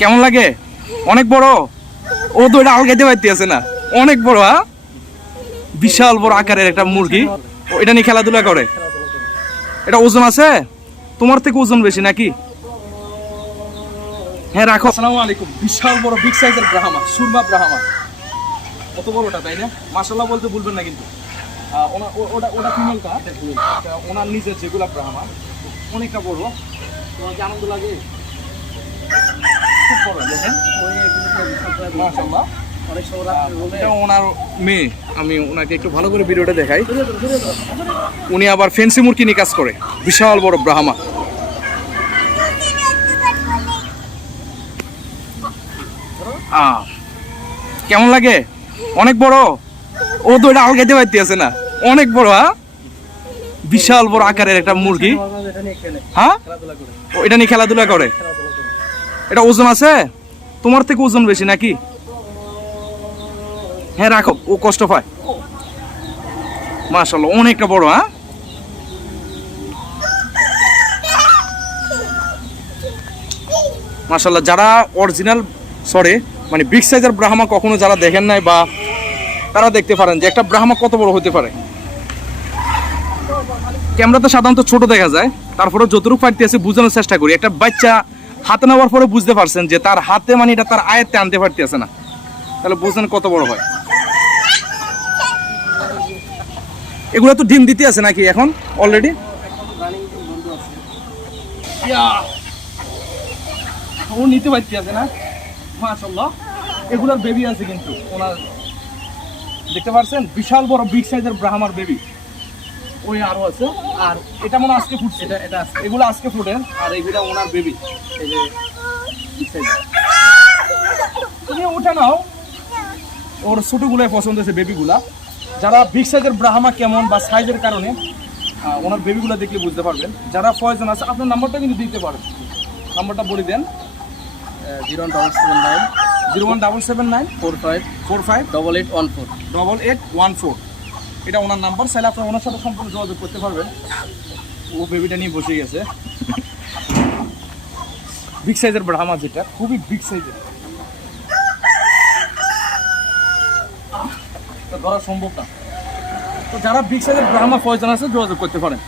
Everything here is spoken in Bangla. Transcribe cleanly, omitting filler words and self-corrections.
কেমন লাগে? অনেক বড়। ও তো এটা আলগাইতে পারতে আছে না, অনেক বড়। হ্যাঁ, বিশাল বড় আকারের একটা মুরগি। এটা নিয়ে খেলাধুলা করে। এটা ওজন আছে? তোমার থেকে ওজন বেশি নাকি? হ্যাঁ রাখো। আসসালামু আলাইকুম। বিশাল বড় বিগ সাইজের ব্রাহ্মা, সুরমা ব্রাহ্মা। কত বড়টা তাই না? মাশাআল্লাহ বলতে ভুলবেন না কিন্তু। ওটা ফিমেলটা, ওনার নিজের যেগুলা ব্রাহ্মা অনেকটা বড়। তোমার কি আনন্দ লাগে? খুব বড় দেখেন, মাশাআল্লাহ। এটা ওনার মেয়ে। আমি ওনাকে একটু ভালো করে ভিডিওটা দেখাই। উনি আবার ফেন্সি মুরগি নিয়ে কাজ করে। বিশাল বড় ব্রাহ্মা। কেমন লাগে? অনেক বড়। ও তো এটা আলগাইতে পারতে আছে না, অনেক বড়। হ্যাঁ, বিশাল বড় আকারের একটা মুরগি। হ্যাঁ, এটা নিয়ে খেলাধুলা করে। এটা ওজন আছে? তোমার থেকে ওজন বেশি নাকি? হ্যাঁ রাখো, ও কষ্ট পায়। মাশাআল্লাহ অনেকটা বড়। হ্যাঁ, মাশাআল্লাহ। যারা অরিজিনাল সরে মানে বিগ সাইজের ব্রাহ্মা কখনো যারা দেখেন নাই বা তারা দেখতে পারেন যে একটা ব্রাহ্মা কত বড় হতে পারে। ক্যামেরাতে সাধারণত ছোট দেখা যায়, তারপরে যতটুকু পারতে আছে বোঝানোর চেষ্টা করি। একটা বাচ্চা হাতে নেওয়ার পরে বুঝতে পারছেন যে তার হাতে মানে এটা তার আয়ত্তে আনতে পারতে আছে না, তাহলে বুঝলেন কত বড় হয়। এগুলো তো ডিম দিতে আছে নাকি এখন অলরেডি? ও নিতে পারতে আছে না, মাশাআল্লাহ। এগুলোর বেবি আছে কিন্তু ওনার, দেখতে পাচ্ছেন বিশাল বড় বিগ সাইজের ব্রাহ্মার বেবি। ওই আরো আছে। আর এটা মনে আজকে ফুটছে, এটা এগুলো আজকে ফুটে। আর এগুলো ওনার বেবি। এই যে বিগ সাইজের, তুমি উঠে নাও। ওর ছোটগুলাই পছন্দ হয়েছে, বেবিগুলা। যারা বিগ সাইজের ব্রাহ্মা কেমন বা সাইজের কারণে ওনার বেবিগুলো দেখলে বুঝতে পারবেন। যারা প্রয়োজন আছে আপনার নাম্বারটা কিন্তু দিতে পারেন। নাম্বারটা বলে দেন। 01779 01779 45 45 8814 8814। এটা ওনার নাম্বার। চাইলে আপনার ওনার সাথে সম্পূর্ণ যোগাযোগ করতে পারবেন। ও বেবিটা নিয়ে বসে গেছে। বিগ সাইজের ব্রাহ্মা, যেটা খুবই বিগ সাইজের, ধরা সম্ভব না। তো যারা বিগ সাইজের ব্রাহ্মা প্রয়োজন আছে যোগাযোগ করতে পারেন।